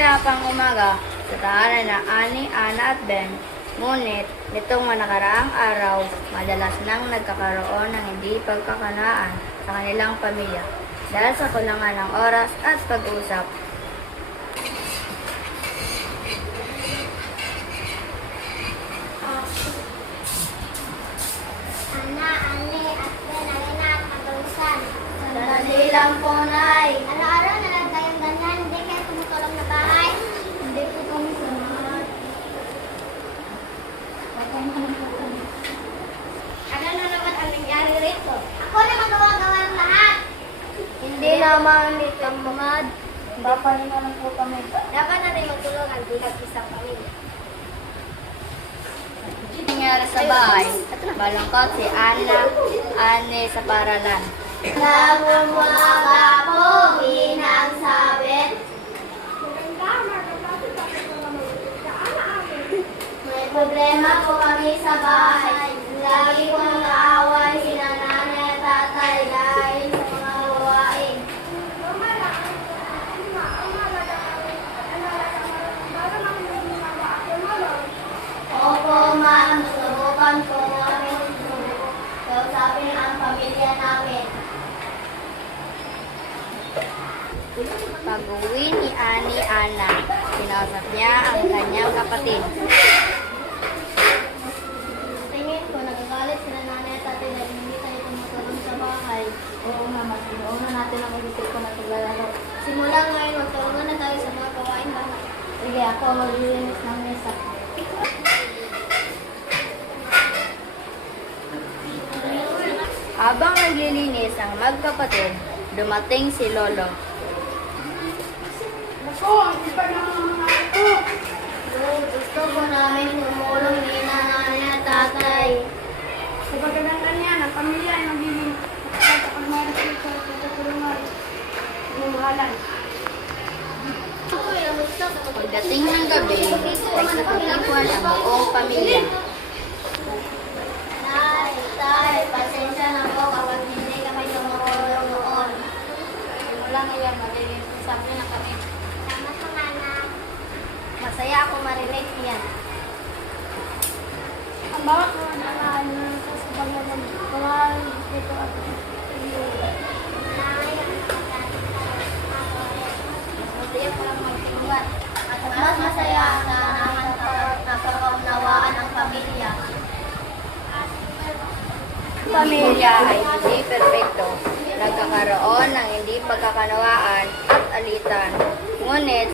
Kaya pang umaga, sa tahanan na Ani, Ana at Ben, ngunit nitong mga nakaraang araw, madalas nang nagkakaroon ng hindi pagkakanaan sa kanilang pamilya dahil sa kulangan ng oras at pag-usap. Ana, Ane, at Ben, Alina, at Magalusan. Sandali lang po, Nay. Araw-araw na lang kayong ganyan, hindi kayo tumutulong na bahay. Hindi po kami samahan. Ano na naman ang nangyari rito? Ako na magawa-gawa ng lahat. Hindi naman itamad. Papahinga lang po kami. Dapat natin magtulungan bilang isang pamilya. Nangyari sa bahay, balangkot si Ana, Ane sa paralan. Nagumaga po, hinang sabit. May problema po kami sa bahay. Lagi pong naaway sina nanay at tatay dahil sa mga gawain. Opo, ma'am. Subukan po namin kausapin ang pamilya namin. Pag-uwi ni Ani, Ana, kinausap niya ang kanyang kapatid. Tingin ko, nagagalit sila nanay at tatay dahil hindi tayo tumutulong sa bahay. Oo nga, mas inuuna natin ang mag-isip ko na paglalaro. Simula ngayon, magtulungan na tayo sa mga gawain bahay. Sige, ako maglilinis ng mesa. Habang naglilinis ang magkapatid, dumating si Lolo. Gusto ko namin tumulong ni nanay at tatay. Sa pagkagangan niya, ang pamilya ay magiging kapag mayroon sa tutulungan. Umuhalan. Pagdating ng gabi, ay nakatipuan ang buong pamilya. Nay, tay, pasensya na po kapag hindi kami tumulong noon. Simula ngayon, magiging sabi na kami. Salamat po, Nana. Masaya ako marinig niyan. Ang bawat mga nakaayon sa paglalang pangalan dito at Nay, Masaya ko lang magtingwan. at mas masaya na naman napakaunawaan ang pamilya. Pamilya ay hindi perpekto. Nagkakaroon ng hindi pagkakanawaan at alitan. Ngunit,